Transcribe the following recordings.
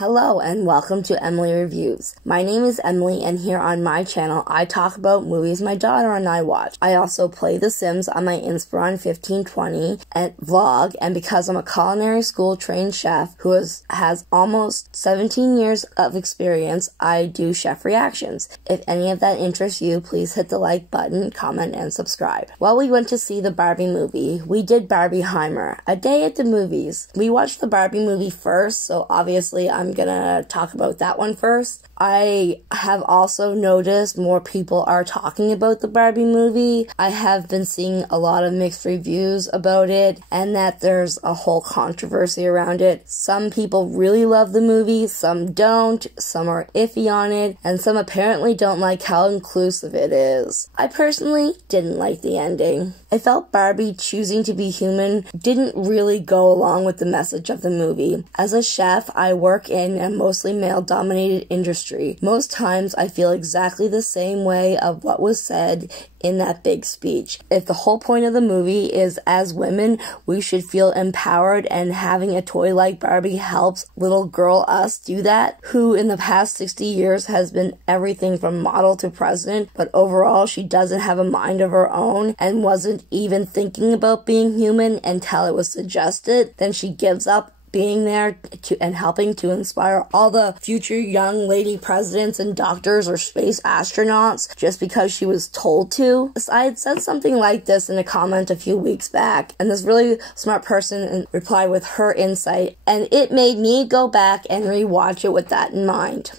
Hello and welcome to Emily Reviews. My name is Emily and here on my channel I talk about movies my daughter and I watch. I also play The Sims on my Inspiron 1520 and vlog, and because I'm a culinary school trained chef who has almost 17 years of experience, I do chef reactions. If any of that interests you, please hit the like button, comment, and subscribe. While we went to see the Barbie movie, we did Barbieheimer, a day at the movies. We watched the Barbie movie first, so obviously I'm gonna talk about that one first. I have also noticed more people are talking about the Barbie movie. I have been seeing a lot of mixed reviews about it and that there's a whole controversy around it. Some people really love the movie, some don't, some are iffy on it, and some apparently don't like how inclusive it is. I personally didn't like the ending. I felt Barbie choosing to be human didn't really go along with the message of the movie. As a chef, I work in a mostly male-dominated industry. Most times I feel exactly the same way of what was said in that big speech. If the whole point of the movie is as women, we should feel empowered, and having a toy like Barbie helps little girl us do that, who in the past 60 years has been everything from model to president, but overall she doesn't have a mind of her own and wasn't even thinking about being human until it was suggested. Then she gives up being there and helping to inspire all the future young lady presidents and doctors or space astronauts just because she was told to. I had said something like this in a comment a few weeks back, and this really smart person replied with her insight, and it made me go back and rewatch it with that in mind.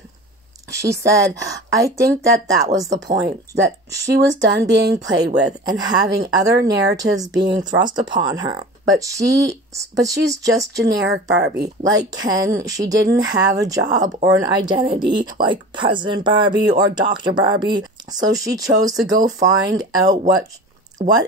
She said, I think that was the point, that she was done being played with and having other narratives being thrust upon her. But she's just generic Barbie. Like Ken, she didn't have a job or an identity like President Barbie or Dr. Barbie, so she chose to go find out what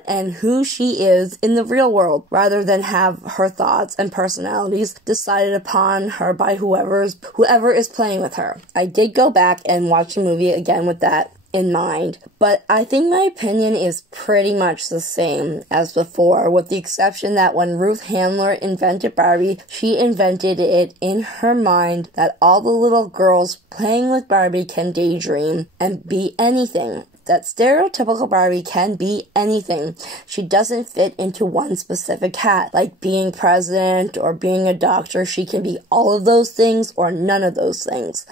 and who she is in the real world, rather than have her thoughts and personalities decided upon her by whoever is playing with her. I did go back and watch the movie again with that in mind, but I think my opinion is pretty much the same as before, with the exception that when Ruth Handler invented Barbie, she invented it in her mind that all the little girls playing with Barbie can daydream and be anything. That stereotypical Barbie can be anything. She doesn't fit into one specific hat, like being president or being a doctor. She can be all of those things or none of those things.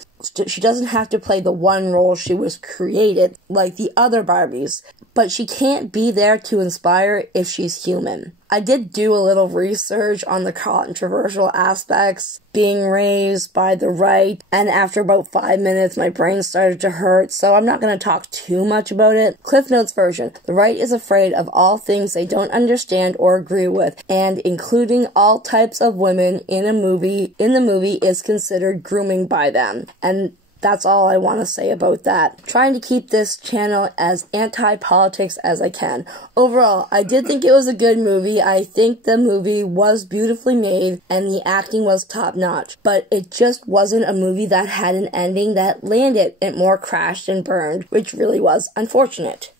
She doesn't have to play the one role she was created like the other Barbies, but she can't be there to inspire if she's human. I did do a little research on the controversial aspects being raised by the right, and after about 5 minutes my brain started to hurt, so I'm not going to talk too much about it. Cliff Notes version: the right is afraid of all things they don't understand or agree with, and including all types of women in the movie is considered grooming by them. And that's all I want to say about that. Trying to keep this channel as anti-politics as I can. Overall, I did think it was a good movie. I think the movie was beautifully made and the acting was top-notch. But it just wasn't a movie that had an ending that landed. It more crashed and burned, which really was unfortunate.